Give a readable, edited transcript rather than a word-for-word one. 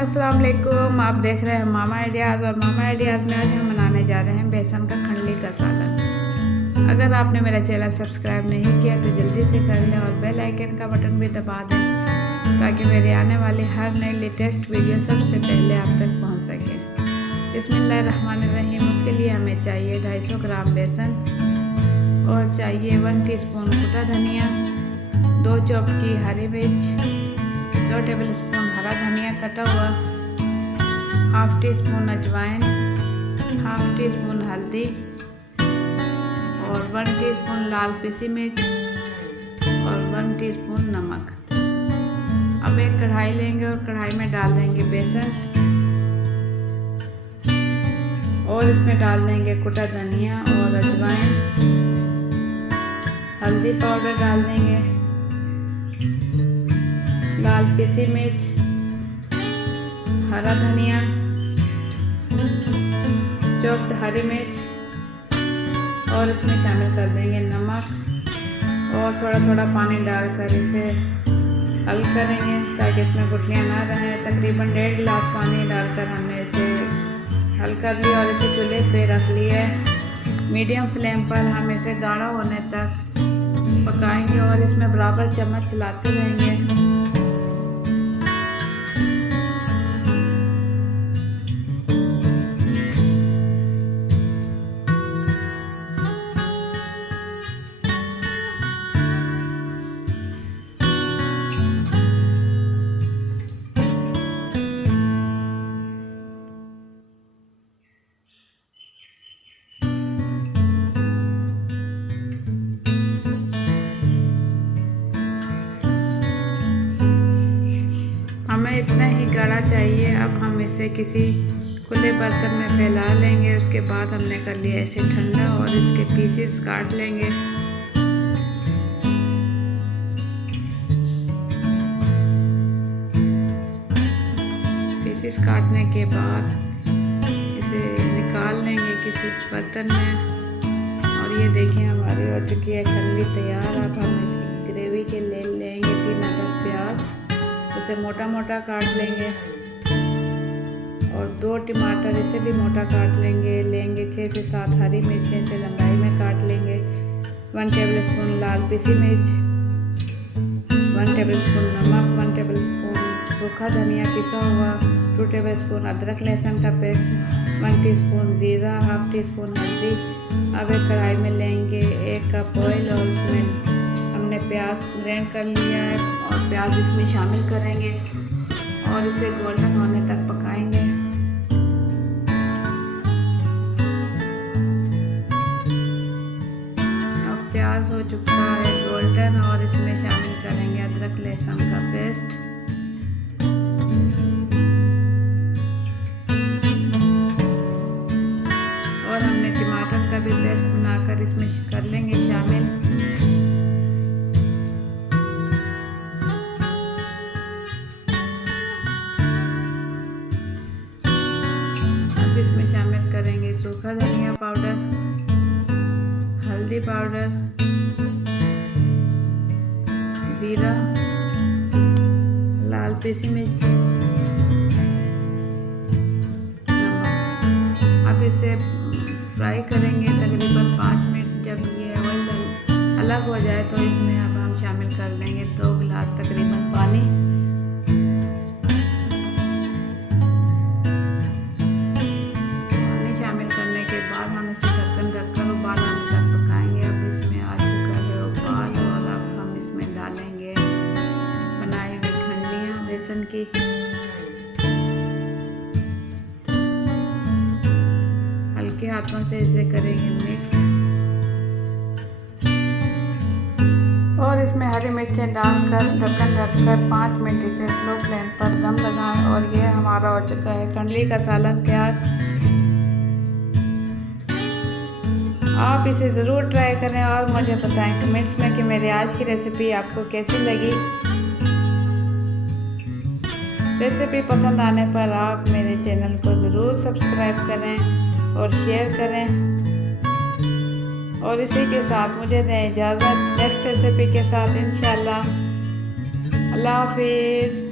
अस्सलाम वालेकुम। आप देख रहे हैं मामा आइडियाज़ और मामा आइडियाज़ में आज हम बनाने जा रहे हैं बेसन का खंडली का सालन। अगर आपने मेरा चैनल सब्सक्राइब नहीं किया तो जल्दी से कर लें और बेल आइकन का बटन भी दबा दें ताकि मेरे आने वाली हर नई लेटेस्ट वीडियो सबसे पहले आप तक पहुंच सके। बिस्मिल्लाहिर्रहमानिर्रहीम। उसके लिए हमें चाहिए 250 ग्राम बेसन और चाहिए 1 टीस्पून कुटा धनिया, 2 चॉप की हरी मिर्च, 2 टेबलस्पून हरा धनिया कटा हुआ, हाफ टी स्पून अजवाइन, हाफ टी स्पून हल्दी और 1 टीस्पून लाल पिसी मिर्च और 1 टीस्पून नमक। अब एक कढ़ाई लेंगे और कढ़ाई में डाल देंगे बेसन और इसमें डाल देंगे कुटा धनिया और अजवाइन, हल्दी पाउडर डाल देंगे, लाल पिसी मिर्च, हरा धनिया, चॉप्ड हरी मिर्च और इसमें शामिल कर देंगे नमक और थोड़ा थोड़ा पानी डालकर इसे हल करेंगे ताकि इसमें गुठलियाँ ना रहें। तकरीबन 1.5 गिलास पानी डालकर हमने इसे हल कर लिया और इसे चूल्हे पे रख लिया है। मीडियम फ्लेम पर हम इसे गाढ़ा होने तक पकाएंगे और इसमें बराबर चम्मच चलाते रहेंगे। हमें इतना ही गाढ़ा चाहिए। अब हम इसे किसी खुले बर्तन में फैला लेंगे। उसके बाद हमने कर लिया इसे ठंडा और इसके पीसेस काट लेंगे। पीसेस काटने के बाद इसे निकाल लेंगे किसी बर्तन में और ये देखिए हमारी हो चुकी है खल्ली तैयार। अब हम इसकी ग्रेवी के ले लेंगे 3 अदद प्याज, उसे मोटा मोटा काट लेंगे और 2 टमाटर इसे भी मोटा काट लेंगे 6 से 7 हरी मिर्चें इसे लंबाई में काट लेंगे, 1 टेबलस्पून लाल पिसी मिर्च, 1 टेबलस्पून नमक, 1 टेबलस्पून सूखा धनिया पिसा हुआ, 2 टेबलस्पून अदरक लहसुन का पेस्ट, 1 टीस्पून ज़ीरा, हाफ टी स्पून हल्दी। अब एक कढ़ाई में लेंगे 1 कप ऑयल और उसमें हमने प्याज ग्राइंड कर लिया है और प्याज इसमें शामिल करेंगे और इसे गोल्डन होने तक पकाएंगे। अब प्याज हो चुका है गोल्डन और इसमें शामिल करेंगे अदरक लहसुन का पेस्ट और हमने टमाटर का भी पेस्ट बनाकर इसमें कर लेंगे शामिल। इसमें शामिल करेंगे सूखा धनिया पाउडर, हल्दी पाउडर, जीरा, लाल पिसी मिर्च, नमक। अब इसे फ्राई करेंगे तकरीबन 5 मिनट। जब ये ऑयल अलग हो जाए तो इसमें अब हम शामिल कर देंगे 2 गिलास तकरीबन पानी। की हल्के हाथों से इसे करेंगे मिक्स और इसमें हरी मिर्चें डालकर ढक्कन रखकर 5 मिनट इसे स्लो फ्लेम पर दम लगाएं और ये हमारा हो चुका है खंडली का सालन तैयार। आप इसे ज़रूर ट्राई करें और मुझे बताएं कमेंट्स में कि मेरी आज की रेसिपी आपको कैसी लगी। रेसिपी पसंद आने पर आप मेरे चैनल को ज़रूर सब्सक्राइब करें और शेयर करें और इसी के साथ मुझे दें इजाज़त नेक्स्ट रेसिपी के साथ इंशाल्लाह। अल्लाह हाफिज़।